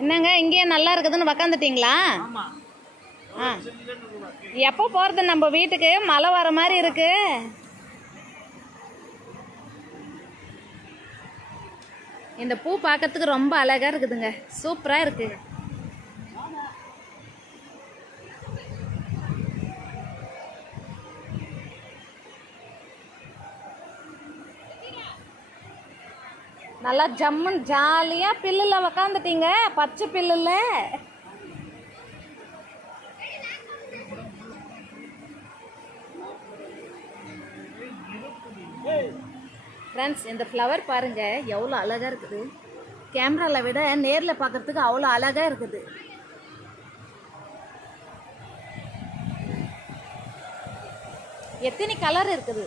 என்னங்க இங்கேயே நல்லா இருக்குதுன்னு உக்காந்துட்டீங்களா? ஆ, எப்போ போகிறது நம்ம வீட்டுக்கு? மழை வர மாதிரி இருக்கு. இந்த பூ பார்க்கறதுக்கு ரொம்ப அழகாக இருக்குதுங்க, சூப்பராக இருக்கு. நல்லா ஜம்முன்னு ஜாலியாக பில்லில் உக்காந்துட்டீங்க, பச்சை பில்லில். ஃப்ரெண்ட்ஸ், இந்த ஃப்ளவர் பாருங்கள் எவ்வளோ அழகாக இருக்குது. கேமராவில் விட நேரில் பார்க்குறதுக்கு அவ்வளோ அழகாக இருக்குது. எத்தனை கலர் இருக்குது.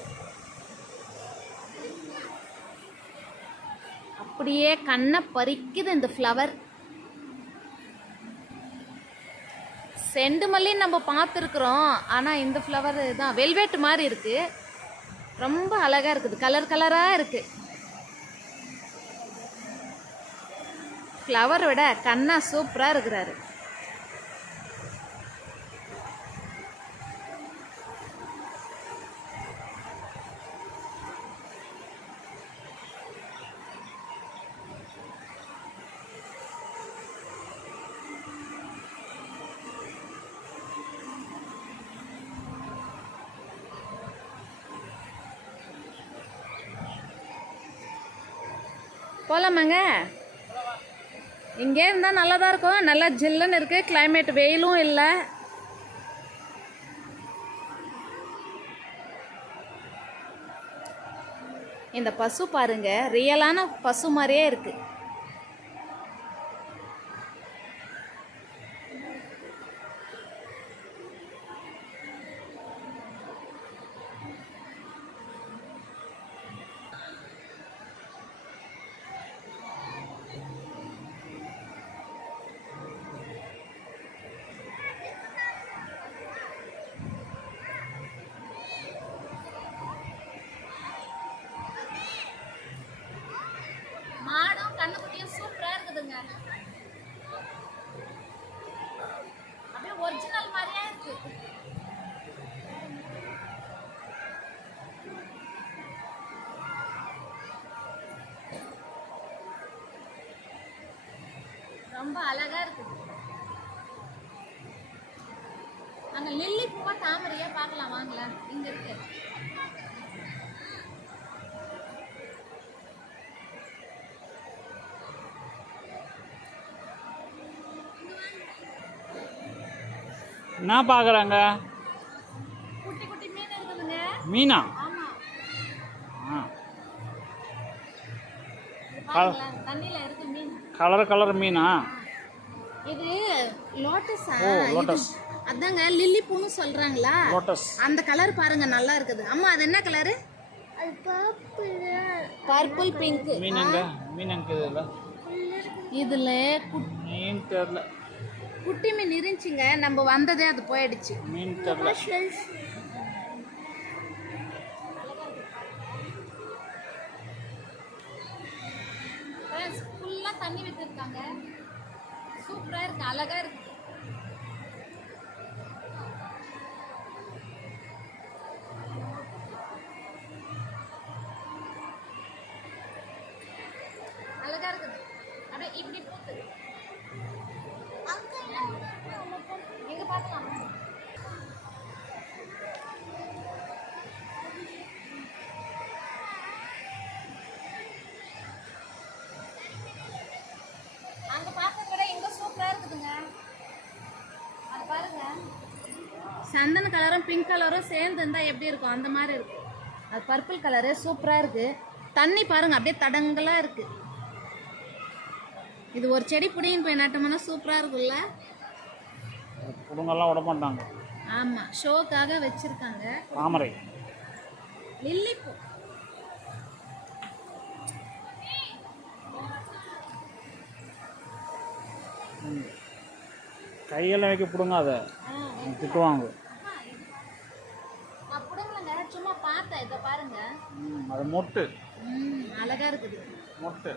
அப்படியே கண்ணை பறிக்குது இந்த ஃப்ளவர். செண்டு மல்லி நம்ம பார்த்துருக்குறோம், ஆனால் இந்த ஃப்ளவர் தான் வெல்வெட் மாதிரி இருக்குது. ரொம்ப அழகாக இருக்குது, கலர் கலராக இருக்குது. ஃப்ளவர் விட கண்ணா சூப்பராக இருக்கிறாரு. போகலாமாங்க? இங்கே இருந்தால் நல்லா தான் இருக்கும். நல்லா ஜில்லுன்னு இருக்குது கிளைமேட், வெயிலும் இல்லை. இந்த பசு பாருங்க, ரியலான பசு மாதிரியே இருக்குது. மாடும் கண்ணுக்குட்டியும் சூப்பராக இருக்குதுங்க. அப்படியே ஒரிஜினல் மாதிரியே இருக்கு. ரொம்ப அழகா இருக்குது. அங்க லில்லி பூவா தாமரையா பார்க்கலாம் வாங்கல, இங்க இருக்கு. என்ன பார்க்குறாங்க? குட்டி குட்டி மீன் இருக்குதுங்க. மீனா? ஆமா. ஆ, தண்ணியில இருக்கு மீன். Colour colour Meena? இது லோட்டஸா? ஓ, லோட்டஸ். அதாங்க லில்லி பூன்னு சொல்றாங்களா, லோட்டஸ். அந்த கலர் பாருங்க நல்லா இருக்குது. அம்மா அது என்ன கலரு? Purple pink. மீன் எங்க? மீன் எங்க இதுல? இதுல மீன் தெரியல. குட்டி மீன் இருந்துச்சுங்க, நம்ம வந்ததே அது போயிடுச்சு. மீன் தெரியல. ஃபுல்லா தண்ணி விட்டுருக்காங்க, சூப்பரா இருக்கு, அழகா இருக்கு. அழகா இருக்குது. அப்படியே இப்படி பூத்து எங்க பார்க்கலாம். அங்க பார்த்தத விட இங்க சூப்பரா இருக்குதுங்க. அது பாருங்க, சந்தன கலரும் பிங்க் கலரும் சேர்ந்து இருந்தா எப்படி இருக்கும் அந்த மாதிரி இருக்கு. அது பர்பிள் கலரு சூப்பரா இருக்கு. தண்ணி பாருங்க அப்படியே தடங்கலா இருக்கு. இது ஒரு செடி பிடிங்கின்னு போய் நட்டோம்னா சூப்பரா இருக்கும்ல. குடுங்கெல்லாம் விட மாட்டாங்க. ஆமா, ஷோக்காக வச்சிருக்காங்க. தாமரை, லில்லி பூ. கையெல்லாம் வைக்க பிடுங்க, அதை திட்டுவாங்க. அப்படிங்க சும்மா பார்த்தேன், இதை பாருங்க. அது மொட்டு. அழகா இருக்குது. மொட்டு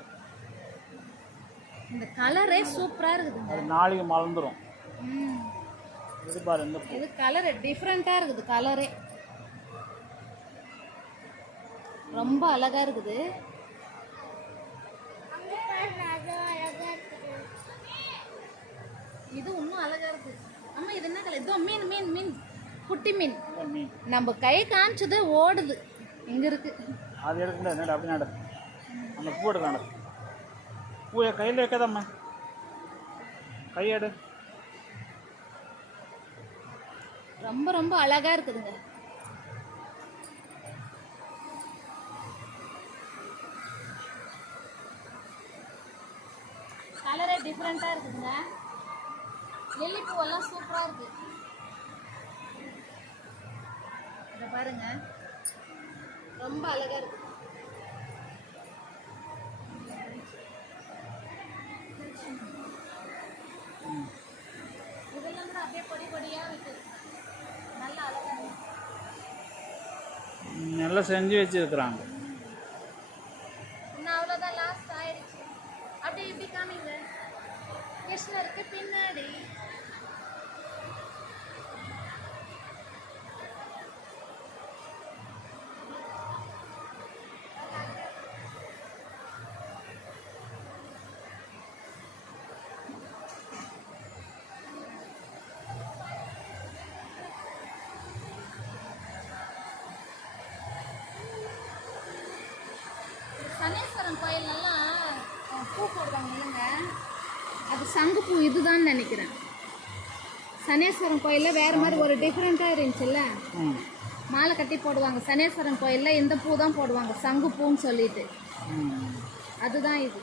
இந்த கலரே சூப்பராக இருக்குதுங்க. அது நாளைக்கு மலர்ந்துடும். ம், இது பாரு இந்த பூ. இது கலரு டிஃப்ரெண்ட்டாக இருக்குது. கலரே ரொம்ப அழகா இருக்குது. இது இன்னும் அழகா இருக்கு. அம்மா இது என்ன கலர்? இதோ மீன் மீன் மீன் குட்டி மீன். இந்த மீன் நம்ம கை காமிச்சது ஓடுது. இங்க இருக்கு. அது எடுக்கல நடு அப்படி நடு. அந்த பூ எடுக்க நடு. பூவை கையில் வைக்காதம்மா, கையெடு. ரொம்ப ரொம்ப அழகா இருக்குதுங்க. கலரே டிஃப்ரெண்டா இருக்குதுங்க. லில்லி பூவெல்லாம் சூப்பரா இருக்கு. இத பாருங்க, ரொம்ப அழகா இருக்கு. இதெல்லாம் கூட அப்படியே பொடி பொடியா இருக்கு. நல்ல அழகா இருக்கு. நல்லா செஞ்சு வச்சுருக்குறாங்க. இன்னும் அவ்வளோதான், லாஸ்ட் ஆயிடுச்சு. அப்படியே இப்படி காமிங்க. கிருஷ்ணருக்கு பின்னாடி சனீஸ்வரன் கோயிலெல்லாம் பூ போடுவாங்க இல்லைங்க, அது சங்குப்பூ இதுதான் நினைக்கிறேன். சனீஸ்வரன் கோயிலில் வேறு மாதிரி ஒரு டிஃப்ரெண்ட்டாக இருந்துச்சுல்ல, ம் மாலை கட்டி போடுவாங்க. சனீஸ்வரன் கோயிலில் இந்த பூ தான் போடுவாங்க, சங்குப்பூன்னு சொல்லிட்டு. ம். அதுதான் இது.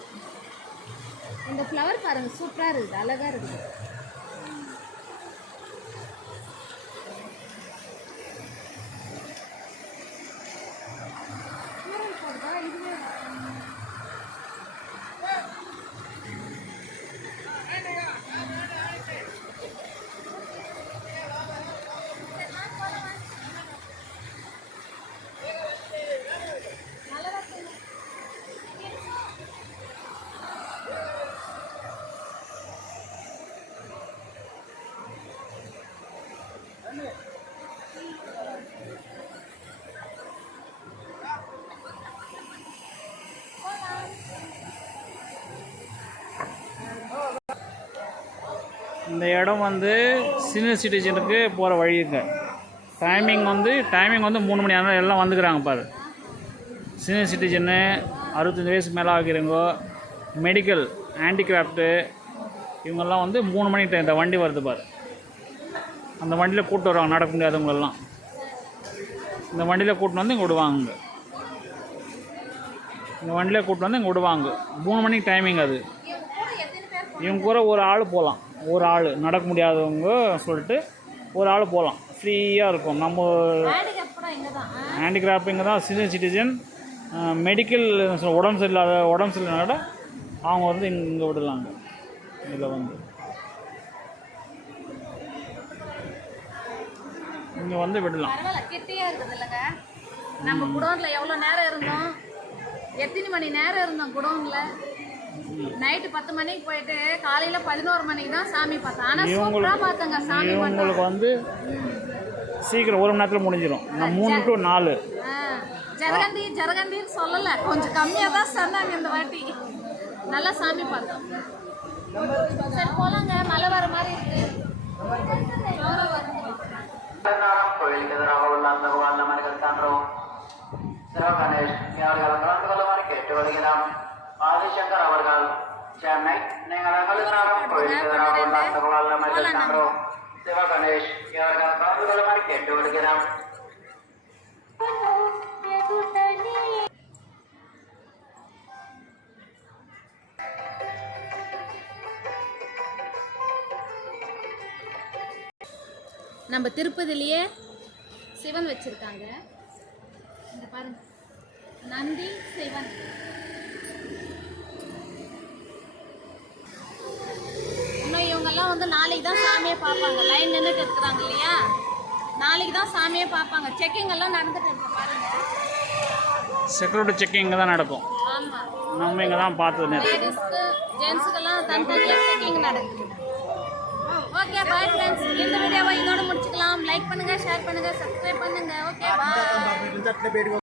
இந்த ஃப்ளவர் பாருங்கள், சூப்பராக இருக்குது, அழகாக இருக்குது. இந்த இடம் வந்து சீனியர் சிட்டிசனுக்கு போகிற வழிங்க. டைமிங் வந்து 3 மணி நேரம் எல்லாம் வந்துக்கிறாங்க பாரு. சீனியர் சிட்டிசனு, 65 வயசுக்கு மேலே ஆகிறவங்க, மெடிக்கல், ஹேண்டிகிராஃப்ட்டு, இவங்கெல்லாம் வந்து 3 மணிக்கு இந்த வண்டி வருது பாரு. அந்த வண்டியில் கூப்பிட்டு வருவாங்க, நடக்க முடியாதவங்களெல்லாம் இந்த வண்டியில் கூப்பிட்டு வந்து இங்கே விடுவாங்க. இந்த வண்டியில் கூப்பிட்டு வந்து இங்கே விடுவாங்க. 3 மணிக்கு டைமிங் அது. இவங்க கூட ஒரு ஆள் போகலாம். ஒரு ஆள் நடக்க முடியாதவங்க சொல்லிட்டு ஒரு ஆள் போகலாம், ஃப்ரீயாக இருக்கும். நம்ம ஹேண்டிகிராஃப்டிங்க தான் சீனியர் சிட்டிசன், மெடிக்கல் உடம்பு சரியில்லாத அவங்க வந்து இங்கே விடலாங்க. இதில் வந்து இங்கே வந்து விடலாம். கிட்டியா இருக்குது இல்லைங்க. நம்ம குடோனில் எவ்வளோ நேரம் இருந்தோம், எத்தனை மணி நேரம் இருந்தோம் குடோனில். நைட்டு 10 மணிக்கு போயிட்டு காலையில் 11 மணிக்கு தான் சாமி பார்த்தோம். ஆனால் சூப்பராக பார்த்தோங்க சாமி. இவங்களுக்கு வந்து சீக்கிரம் 1 மணி நேரத்தில் முடிஞ்சிடும். 3 to 4. ஜரகண்டின்னு சொல்லலை, கொஞ்சம் கம்மியாக தான் சொன்னாங்க இந்த வாட்டி. நல்லா சாமி பார்த்தோம். சரி போலாங்க, மழை வர மாதிரி இருக்கு. கோயிலுக்கு எதிராக உள்ள அந்த வல்லமர்கள் தான்றோம். சிவகணேஷ் அவர்கள் கலந்து கொள்ளுமாறு கேட்டு வருகிறோம். ஆதிசங்கர் அவர்கள் சென்னை. நீங்கள் எங்களுக்காக கோயிலுக்கு எதிராக உள்ள அந்த வல்லமர்கள் தான்றோம். சிவகணேஷ் அவர்கள் கலந்து கொள்ளுமாறு கேட்டு வருகிறோம். நம்ம திருப்பதிலேயே சிவன் வச்சிருக்காங்க. இந்த பாருங்க, நந்தி சிவன். இன்னும் இவங்கெல்லாம் வந்து நாளைக்கு தான் சாமியை பார்ப்பாங்க. லைன் நின்றுட்டு இருக்கிறாங்க இல்லையா, நாளைக்கு தான் சாமியை பார்ப்பாங்க. செக்கிங் எல்லாம் நடந்துட்டு இருக்கு பாருங்க. செக்யூரிட்டி செக்கிங் இங்கே தான் நடக்கும். ஆமாம், நம்ம இங்கே தான் பார்த்தது. லேடிஸ்க்கு ஜென்ஸுக்கெல்லாம் தனித்தனியாக செக்கிங் நடக்குது. ஓகே பாய் ஃப்ரெண்ட்ஸ், இந்த வீடியோவை இதோட முடிச்சுக்கலாம். லைக் பண்ணுங்கள், ஷேர் பண்ணுங்கள், சப்ஸ்கிரைப் பண்ணுங்கள். Okay bye.